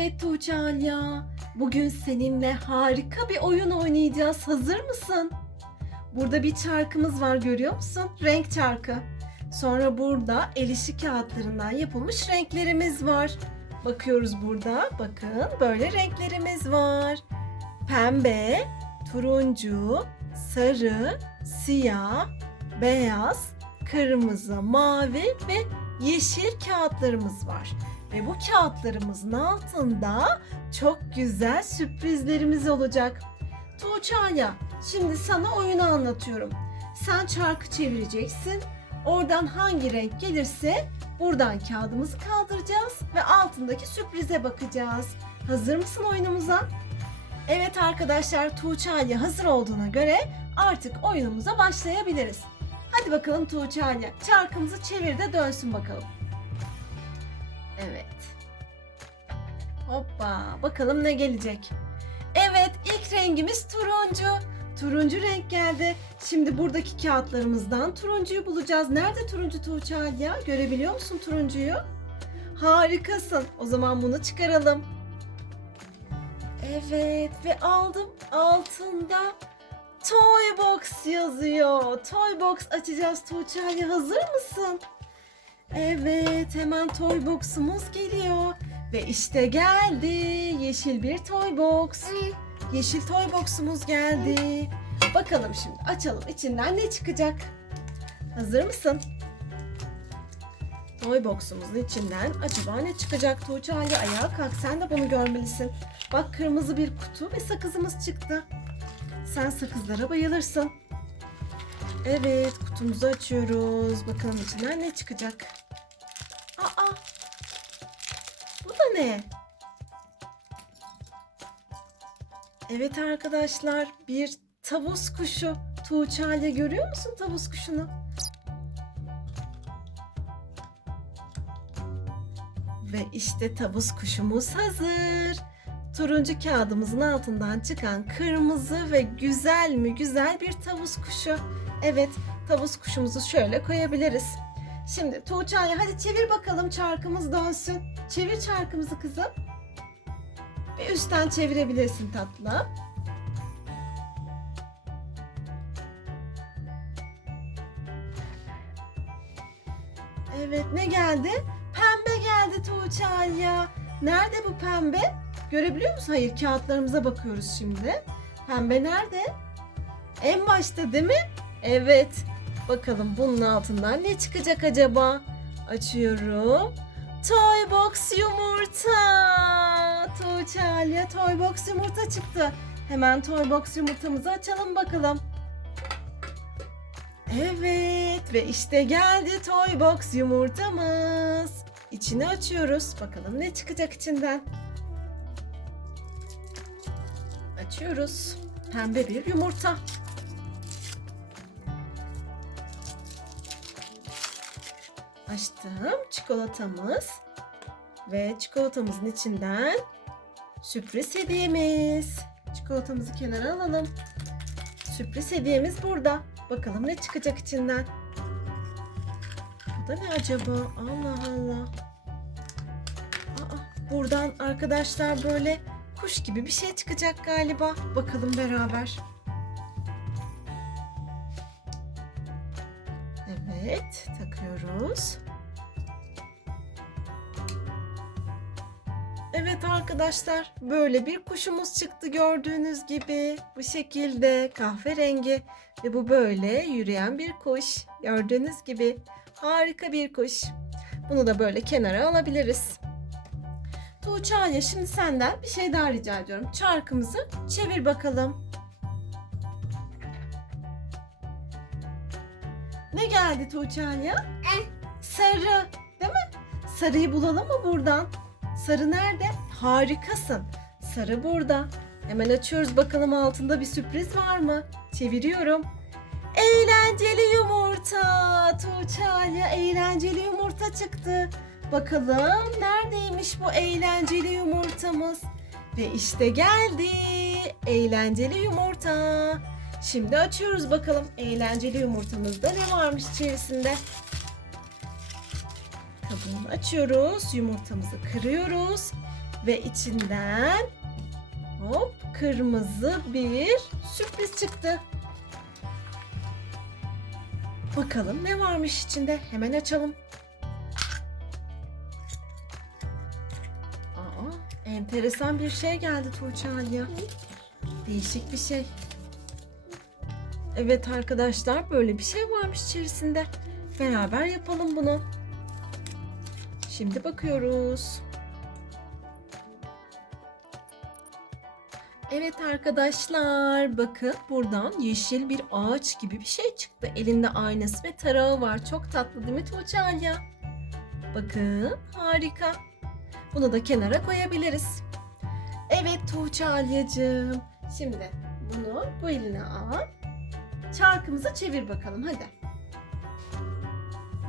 Evet Tuğçe Alya. Bugün seninle harika bir oyun oynayacağız. Hazır mısın? Burada bir çarkımız var görüyor musun? Renk çarkı. Sonra burada el işi kağıtlarından yapılmış renklerimiz var. Bakıyoruz burada. Bakın böyle renklerimiz var. Pembe, turuncu, sarı, siyah, beyaz, kırmızı, mavi ve yeşil kağıtlarımız var. Ve bu kağıtlarımızın altında çok güzel sürprizlerimiz olacak. Tuğçe Alya, şimdi sana oyunu anlatıyorum. Sen çarkı çevireceksin. Oradan hangi renk gelirse buradan kağıdımızı kaldıracağız ve altındaki sürprize bakacağız. Hazır mısın oyunumuza? Evet arkadaşlar Tuğçe Alya hazır olduğuna göre artık oyunumuza başlayabiliriz. Hadi bakalım Tuğçe Alya çarkımızı çevir de dönsün bakalım. Evet. Hoppa bakalım ne gelecek. Evet ilk rengimiz turuncu. Turuncu renk geldi. Şimdi buradaki kağıtlarımızdan turuncuyu bulacağız. Nerede turuncu Tuğçe Alya? Görebiliyor musun turuncuyu? Harikasın. O zaman bunu çıkaralım. Evet ve aldım altında Toy Box yazıyor. Toy Box açacağız Tuğçe hazır mısın? Evet hemen Toy Box'umuz geliyor. Ve işte geldi yeşil bir Toy Box. Yeşil Toy Box'umuz geldi. Bakalım şimdi açalım içinden ne çıkacak? Hazır mısın? Toy Box'umuzun içinden acaba ne çıkacak Tuğçe Ali ayağa kalk sen de bunu görmelisin. Bak kırmızı bir kutu ve sakızımız çıktı. Sen sakızlara bayılırsın. Evet, kutumuzu açıyoruz. Bakalım içinden ne çıkacak. Ne? Evet arkadaşlar, bir tavus kuşu. Tuğçe Alya görüyor musun tavus kuşunu? Ve işte tavus kuşumuz hazır. Turuncu kağıdımızın altından çıkan kırmızı ve güzel mi güzel bir tavus kuşu. Evet, tavus kuşumuzu şöyle koyabiliriz. Şimdi Tuğçe Alya, hadi çevir bakalım çarkımız dönsün. Çevir çarkımızı kızım. Bir üstten çevirebilirsin tatlım. Evet ne geldi? Pembe geldi Tuğçe Alya. Nerede bu pembe? Görebiliyor musun? Hayır kağıtlarımıza bakıyoruz şimdi. Pembe nerede? En başta değil mi? Evet. Bakalım bunun altından ne çıkacak acaba? Açıyorum. Toy box yumurta. Tuğçe Alya toy box yumurta çıktı. Hemen toy box yumurtamızı açalım bakalım. Evet ve işte geldi toy box yumurtamız. İçini açıyoruz. Bakalım ne çıkacak içinden. Açıyoruz. Pembe bir yumurta. Açtım. Çikolatamız. Ve çikolatamızın içinden sürpriz hediyemiz. Çikolatamızı kenara alalım. Sürpriz hediyemiz burada. Bakalım ne çıkacak içinden. Bu da ne acaba? Allah Allah. Aa, buradan arkadaşlar böyle kuş gibi bir şey çıkacak galiba. Bakalım beraber. Evet, takıyoruz. Evet arkadaşlar, böyle bir kuşumuz çıktı gördüğünüz gibi. Bu şekilde kahverengi ve bu böyle yürüyen bir kuş. Gördüğünüz gibi harika bir kuş. Bunu da böyle kenara alabiliriz. Tuğçe Alya şimdi senden bir şey daha rica ediyorum. Çarkımızı çevir bakalım. Ne geldi Tuğçe Alya? Sarı değil mi? Sarıyı bulalım mı buradan? Sarı nerede? Harikasın. Sarı burada. Hemen açıyoruz bakalım altında bir sürpriz var mı? Çeviriyorum. Eğlenceli yumurta. Tuğçe Alya eğlenceli yumurta çıktı. Bakalım neredeymiş bu eğlenceli yumurtamız? Ve işte geldi. Eğlenceli yumurta. Şimdi açıyoruz bakalım eğlenceli yumurtamızda ne varmış içerisinde. Kabuğunu açıyoruz. Yumurtamızı kırıyoruz. Ve içinden hop kırmızı bir sürpriz çıktı. Bakalım ne varmış içinde. Hemen açalım. Aa, enteresan bir şey geldi Tuğçe Alya. Değişik bir şey. Evet arkadaşlar böyle bir şey varmış içerisinde. Beraber yapalım bunu. Şimdi bakıyoruz. Evet arkadaşlar bakın buradan yeşil bir ağaç gibi bir şey çıktı. Elinde aynası ve tarağı var. Çok tatlı değil mi Tuğçe Alya? Bakın harika. Bunu da kenara koyabiliriz. Evet Tuğçe Alyacığım. Şimdi bunu bu eline al. Çarkımızı çevir bakalım hadi.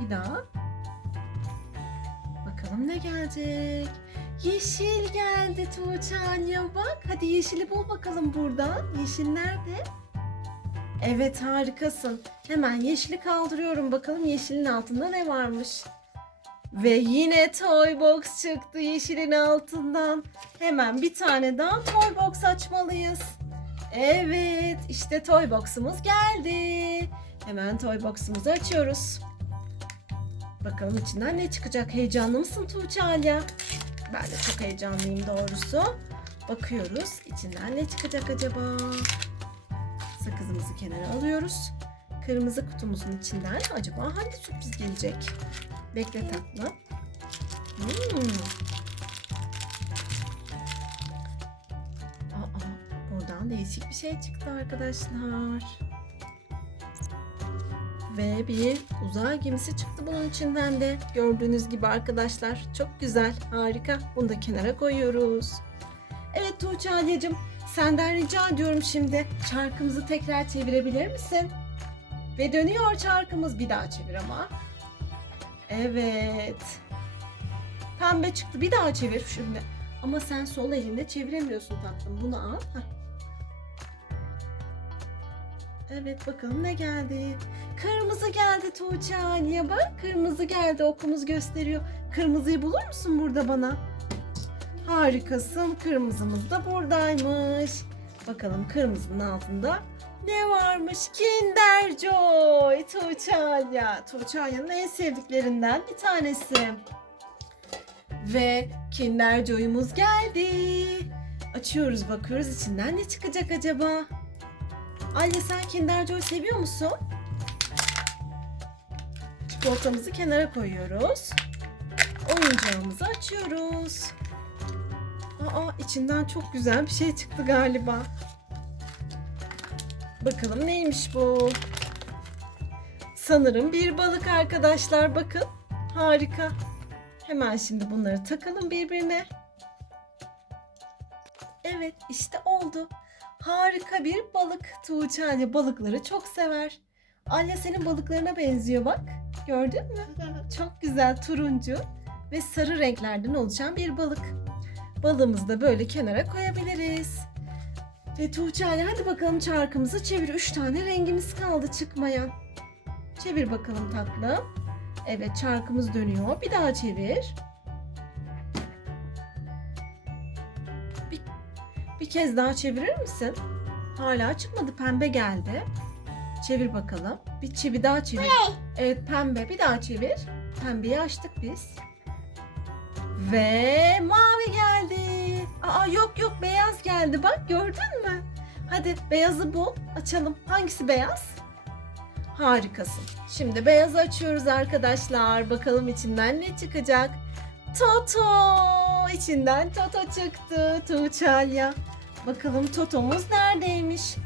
Bir daha. Bakalım ne gelecek. Yeşil geldi Tuğçe Alya bak. Hadi yeşili bul bakalım buradan. Yeşil nerede? Evet harikasın. Hemen yeşili kaldırıyorum bakalım yeşilin altında ne varmış. Ve yine toy box çıktı yeşilin altından. Hemen bir tane daha toy box açmalıyız. Evet, işte toy box'umuz geldi. Hemen toy box'umuzu açıyoruz. Bakalım içinden ne çıkacak? Heyecanlı mısın Tuğçe Alya? Ben de çok heyecanlıyım doğrusu. Bakıyoruz içinden ne çıkacak acaba? Sakızımızı kenara alıyoruz. Kırmızı kutumuzun içinden acaba hangi sürpriz gelecek? Bekle tatlım. Hmm. Değişik bir şey çıktı arkadaşlar. Ve bir uzay gemisi çıktı bunun içinden de. Gördüğünüz gibi arkadaşlar. Çok güzel, harika. Bunu da kenara koyuyoruz. Evet Tuğçe Alyacığım, senden rica ediyorum şimdi. Çarkımızı tekrar çevirebilir misin? Ve dönüyor çarkımız. Bir daha çevir ama. Evet. Pembe çıktı. Bir daha çevir şimdi. Ama sen sol elinde çeviremiyorsun tatlım. Bunu al. Heh. Evet bakalım ne geldi. Kırmızı geldi Tuğçe Aliye bak. Kırmızı geldi okumuz gösteriyor. Kırmızıyı bulur musun burada bana? Harikasın. Kırmızımız da buradaymış. Bakalım kırmızının altında ne varmış? Kinder Joy. Tuğçe Aliye. Tuğçe Aliye'nin en sevdiklerinden bir tanesi. Ve Kinder Joy'umuz geldi. Açıyoruz bakıyoruz içinden ne çıkacak acaba? Anne sen Kinder Joy seviyor musun? Çikolatamızı kenara koyuyoruz. Oyuncağımızı açıyoruz. Aa içinden çok güzel bir şey çıktı galiba. Bakalım neymiş bu? Sanırım bir balık arkadaşlar bakın. Harika. Hemen şimdi bunları takalım birbirine. Evet işte oldu. Harika bir balık. Tuğçe Alya balıkları çok sever. Alya senin balıklarına benziyor bak. Gördün mü? Çok güzel turuncu ve sarı renklerden oluşan bir balık. Balığımızı da böyle kenara koyabiliriz. Ve Tuğçe Alya hadi bakalım çarkımızı çevir. Üç tane rengimiz kaldı çıkmayan. Çevir bakalım tatlım. Evet çarkımız dönüyor. Bir daha çevir. Kez daha çevirir misin? Hala çıkmadı. Pembe geldi. Çevir bakalım. Bir çivi daha çevir. Evet pembe. Bir daha çevir. Pembeyi açtık biz. Ve mavi geldi. Aa yok yok beyaz geldi. Bak gördün mü? Hadi beyazı bul. Açalım. Hangisi beyaz? Harikasın. Şimdi beyazı açıyoruz arkadaşlar. Bakalım içinden ne çıkacak? Toto! İçinden Toto çıktı. Tuğçe Alya. Bakalım Toto'muz neredeymiş?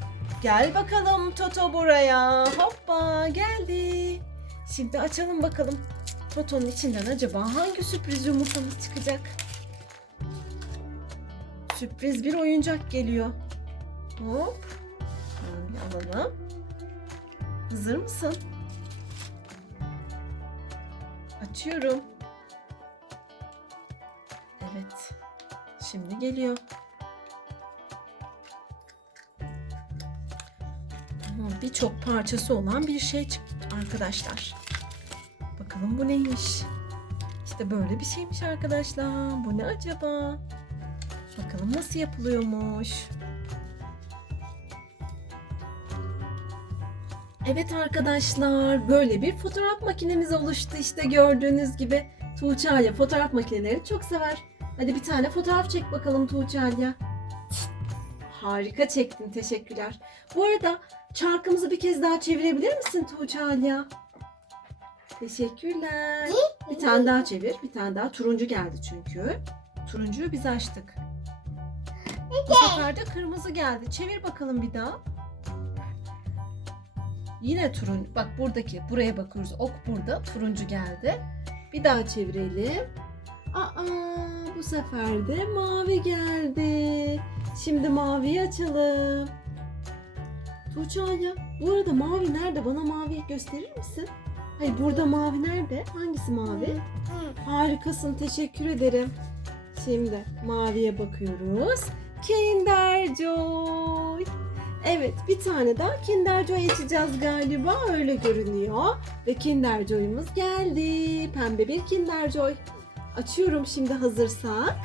Gel bakalım Toto buraya. Hoppa geldi. Şimdi açalım bakalım. Toto'nun içinden acaba hangi sürpriz yumurtamız çıkacak? Sürpriz bir oyuncak geliyor. Hop. Şöyle alalım. Hazır mısın? Açıyorum. Evet. Şimdi geliyor. Birçok parçası olan bir şey çıktı arkadaşlar. Bakalım bu neymiş? İşte böyle bir şeymiş arkadaşlar. Bu ne acaba? Bakalım nasıl yapılıyormuş. Evet arkadaşlar böyle bir fotoğraf makinemiz oluştu işte gördüğünüz gibi. Tuğçe Alya fotoğraf makineleri çok sever. Hadi bir tane fotoğraf çek bakalım Tuğçe Alya. Harika çektin teşekkürler. Bu arada çarkımızı bir kez daha çevirebilir misin Tuğçe Alya? Teşekkürler. Bir tane daha çevir. Bir tane daha. Turuncu geldi çünkü. Turuncuyu biz açtık. Bu sefer de kırmızı geldi. Çevir bakalım bir daha. Yine turuncu. Bak buradaki. Buraya bakıyoruz. Ok burada. Turuncu geldi. Bir daha çevirelim. Aa bu sefer de mavi geldi. Şimdi maviyi açalım. Alya, bu arada mavi nerede? Bana mavi gösterir misin? Hayır burada mavi nerede? Hangisi mavi? Harikasın teşekkür ederim. Şimdi maviye bakıyoruz. Kinder Joy. Evet bir tane daha Kinder Joy açacağız galiba öyle görünüyor. Ve Kinder Joy'umuz geldi. Pembe bir Kinder Joy. Açıyorum şimdi hazırsak.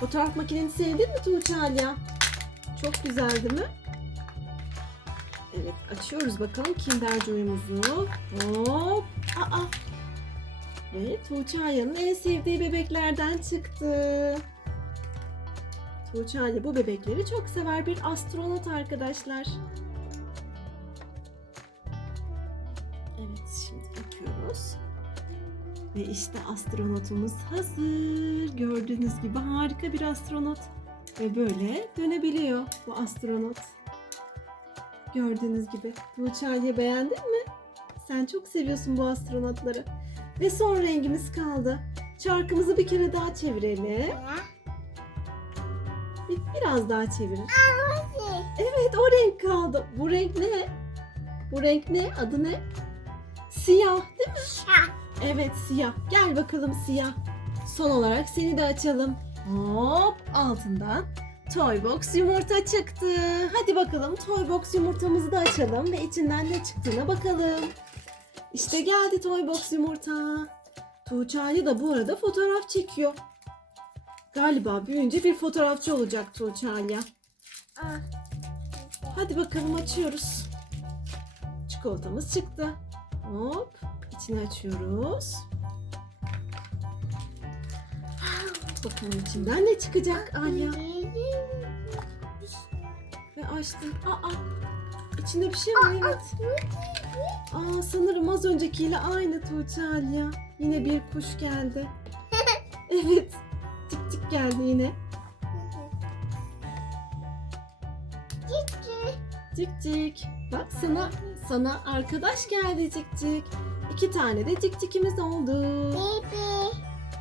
Fotoğraf makineni sevdin mi Tuğçe Alya? Çok güzel değil mi? Evet açıyoruz bakalım Kinder Joy'umuzu. Hop. Aa. Ve Tuğçe Alya'nın en sevdiği bebeklerden çıktı. Tuğçe Alya bu bebekleri çok sever bir astronot arkadaşlar. Evet şimdi yapıyoruz. Ve işte astronotumuz hazır. Gördüğünüz gibi harika bir astronot. Ve böyle dönebiliyor bu astronot. Gördüğünüz gibi. Tuğçe Alya beğendin mi? Sen çok seviyorsun bu astronotları. Ve son rengimiz kaldı. Çarkımızı bir kere daha çevirelim. Bir, biraz daha çevirin. Evet o renk kaldı. Bu renk ne? Bu renk ne? Adı ne? Siyah değil mi? Evet siyah. Gel bakalım siyah. Son olarak seni de açalım. Hop altından Toy Box yumurta çıktı. Hadi bakalım Toy Box yumurtamızı da açalım ve içinden ne çıktığına bakalım. İşte geldi Toy Box yumurta. Tuğçe Ali da bu arada fotoğraf çekiyor. Galiba büyüyünce bir fotoğrafçı olacak Tuğçe Alya. Hadi bakalım açıyoruz. Çikolatamız çıktı. Hop içini açıyoruz. Bakalım içinden ne çıkacak Alya. Ve açtım. Aa içinde bir şey var evet. Aa sanırım az öncekiyle aynı Tuğçe Alya. Yine bir kuş geldi. Evet. Cik cik geldi yine. Cik cik. Bak sana sana arkadaş geldi cik cik. İki tane de cik cikimiz oldu.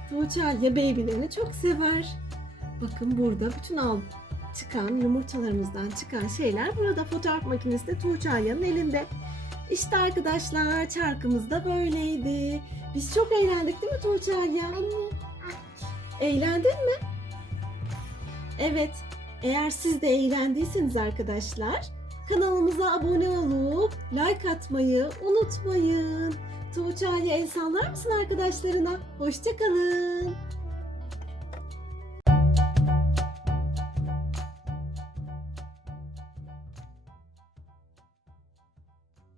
Tuğçe Alya baby'lerini çok sever. Bakın burada bütün al çıkan yumurtalarımızdan çıkan şeyler burada fotoğraf makinesi de Tuğçe Alya'nın elinde. İşte arkadaşlar çarkımız da böyleydi. Biz çok eğlendik değil mi Tuğçe Alya? Eğlendin mi? Evet. Eğer siz de eğlendiyseniz arkadaşlar kanalımıza abone olup like atmayı unutmayın. Tuğçe Alya el sallar mısın arkadaşlarına? Hoşçakalın.